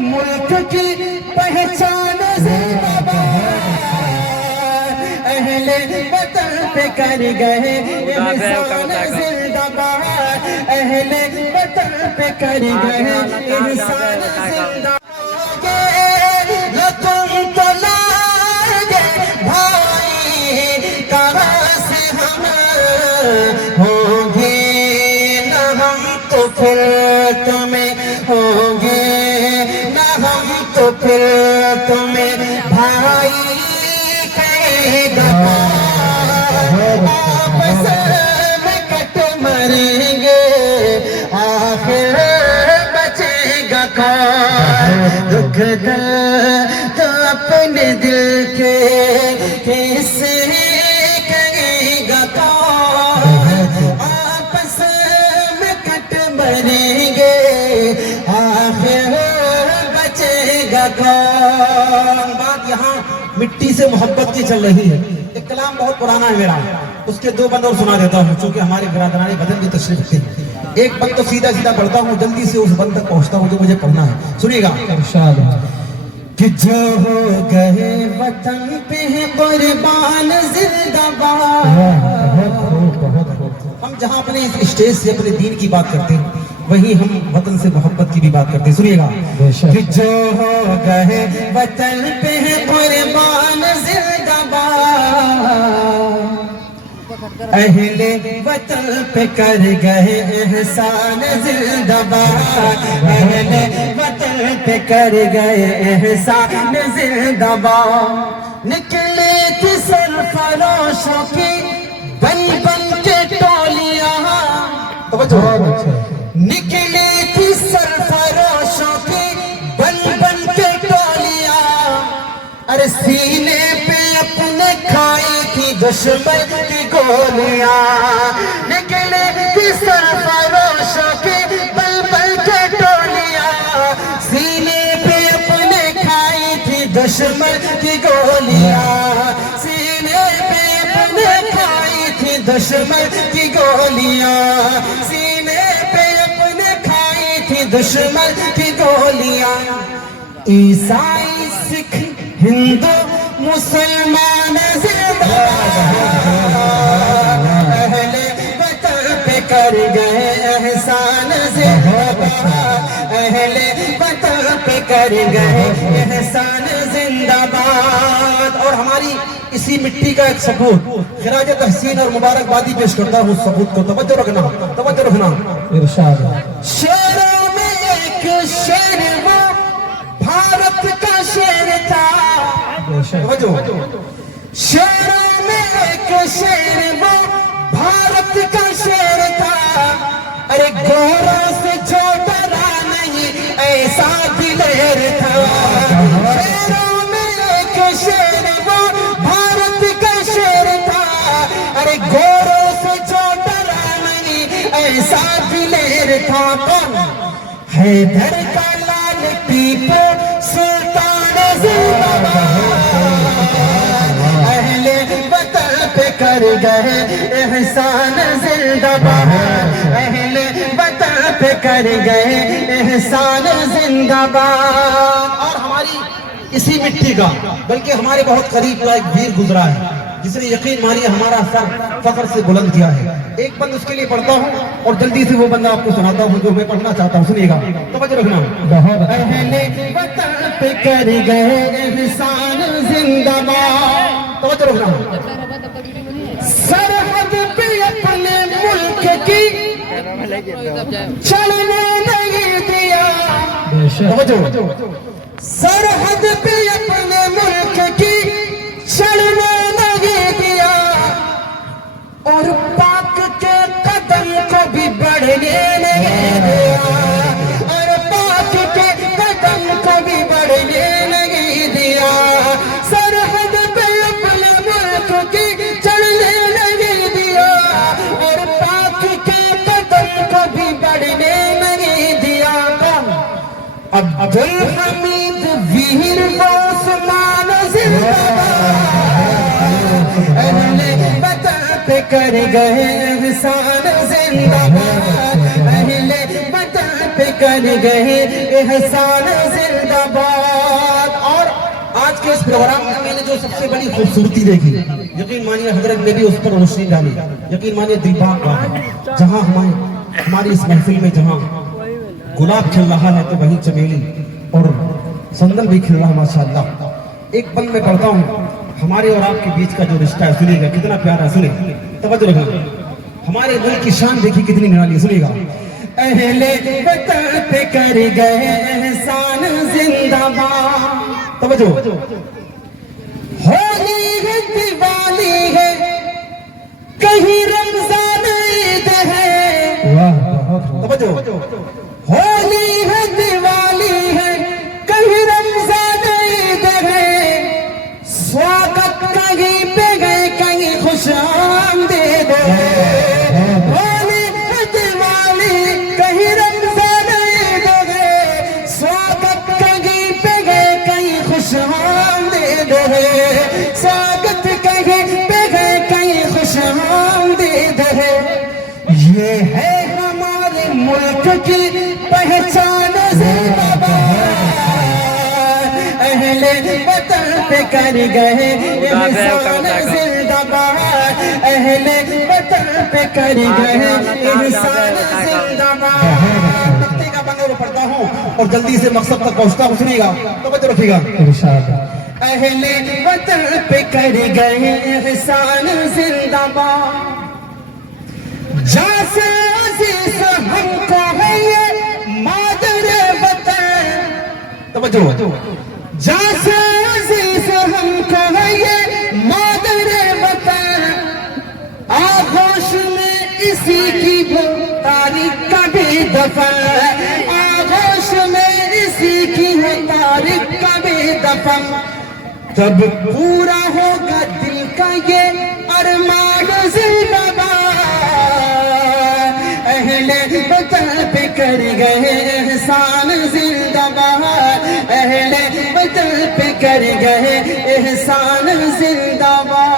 ملک کی پہچان زندہ باد، اہل وطن پہ کر گئے احسان زندہ باد، اہل وطن پہ کر گئے احسان زندہ باد۔ تم تو لائے بھائی کہاں سے ہم ہوں گے نہ ہم تو پھر تمہیں ہوں گے نہ ہم تو پھر تمہیں بھائی کہے گا، آپس میں کٹ مریں گے آخر بچے گا کون، دکھ درد اپنے دل کے کس سے کہے گا کون، آپس میں کٹ مریں گے آخر بچے گا کون۔ بات یہاں مٹی سے محبت کی چل رہی ہے۔ ایک کلام بہت پرانا ہے میرا، اس کے 2 بند اور سنا دیتا ہوں چونکہ ہمارے برادران بدن کی تشریف تھی۔ ایک بند تو سیدھا سیدھا پڑھتا ہوں، جلدی سے اس بند تک پہنچتا ہوں جو مجھے پڑھنا ہے، سنیے گا ارشاد کہ جو ہو گئے وطن پہ قربان زندہ باد۔ ہم جہاں اپنے اسٹیج سے اپنے دین کی بات کرتے ہیں وہی ہم وطن سے محبت کی بھی بات کرتے ہیں، سنیے گا کہ جو ہو گئے وطن پہ قربان زندہ باد، اہل وطن پہ کر گئے احسان زندہ باد، اہل وطن پہ کر گئے احسان زندہ باد۔ نکلے تھی سرفراشوں کی بن بن کے ٹولیاں، نکلی تھی سرفراشوں کی بن بن کے ٹولیاں، ارے سینے پہ اپنے کھائی تھی دشمن کی گولیاں، نکلی تھی سرفراشوں کی بن بن کے ٹولیاں، سینے پہ اپنے کھائی تھی دشمن کی گولیاں، سینے پہ اپنے کھائی تھی دشمن کی گولیاں، سینے پہ اپنے کھائی تھی دشمن کی گولیاں۔ عیسائی سکھ ہندو مسلمان زندہ باد، اہل وطن پہ کر گئے احسان زندہ باد، اہل وطن پہ کر گئے احسان زندہ باد۔ اور ہماری اسی مٹی کا ایک ثبوت خراج تحسین اور مبارکبادی پیش کرتا ہوں، اس ثبوت کو توجہ رکھنا ارشاد۔ شیروں میں ایک شیر وہ بھارت کا شیر تھا، شیروں میں ایک شیر وہ بھارت کا شیر تھا، ارے گوروں سے جو ڈرا نہیں ایسا دلیر تھا، شیروں میں ایک شیر وہ بھارت کا شیر تھا، ارے گوروں سے جو ڈرا نہیں ایسا دلیر تھا، کون حیدر کا لال ٹیپو سلطان زندہ باد، اہل وطن پہ کر گئے احسان زندہ باد، اہل وطن پہ کر گئے احسان زندہ باد۔ اور ہماری اسی مٹی کا بلکہ ہمارے بہت قریب کا ایک ویر گزرا ہے جس نے یقین مانیے ہمارا سر فخر سے بلند کیا ہے۔ ایک بند اس کے لیے پڑھتا ہوں اور جلدی سے وہ بندہ آپ کو سناتا ہوں جو میں پڑھنا چاہتا ہوں، سنیے گا توجہ رکھنا۔ اہل وطن پہ کر گئے احسان زندہ باد، توجہ رکھنا۔ سرحد پہ اپنے ملک کی چلنے نہیں دیا، سرحد پہ اپنے ملک کی چلنے نہیں دیا، اور پاک کے قدم کو بھی بڑھنے نہیں دیا، اور پاک کے قدم کو بھی بڑھنے نہیں دیا، سرحد پہ اپنے ملک کی چلنے نہیں دیا، اور پاک کے قدم کو بھی بڑھنے نہیں دیا۔ عبدالحمید ویر عثمان زندہ باد، اہل وطن پہ کر گئے احسان زندہ باد، اہل وطن پہ کر گئے احسان زندہ باد. اور آج کے اس پروگرام میں میں نے جو سب سے بڑی خوبصورتی دیکھی، یقین مانیے حضرت نے بھی اس پر روشنی ڈالی، یقین مانیے دل باغ کا ہے. جہاں ہماری اس محفل میں جہاں گلاب کھل رہا ہے تو وہیں چمیلی اور سندل بھی کھل رہا ہے ماشاءاللہ. ایک پل میں پڑھتا ہوں ہمارے اور آپ کے بیچ کا جو رشتہ ہے، سنیے گا کتنا پیارا، سنیں توجہ رکھنا. ہمارے ملک کی شان دیکھی کتنی نرالی ہے، سنیے گا. اہل وطن پہ کر گئے احسان زندہ باد. توجہ. ہولی ہے دیوالی ہے کہیں رمضان عید ہے. توجہ. ہولی ہے دیوالی ہے کہیں رمضان عید ہے. سواگت کہیں پہ گئے کہیں خوش آمدید ہے. ہولی ہے دیوالی کہیں رمضان عید ہے. سواگت کہیں پہ گئے کہیں خوش آمدید ہے. سواگت کہیں پہ گئے کہیں خوش آمدید ہے. یہ ہے ہمارے ملک کی پہچان زندہ باد. اہل وطن پہ کر گئے احسان زندہ باد. اہل وطن پہ کر گئے احسان زندہ باد. نقطے کا بندہ وہ پڑھتا ہوں اور جلدی سے مقصد تک پہنچتا ہوں، سنیے گا توجہ رکھیے گا. اہل وطن پہ کر گئے احسان زندہ باد. جیسے عزیز ہم کو ہے یہ مادر وطن. توجہ. جیسے عزیز ہم کو ہے یہ مادر وطن. آغوش میں اسی کی تاریخ کا بھی دفن. آغوش میں اسی کی تاریخ کا بھی دفن. جب پورا ہوگا دل کا یہ ارمان زندہ باد. اہل وطن پہ کر گئے احسان زندہ باد. اہل وطن پہ کر گئے احسان زندہ باد.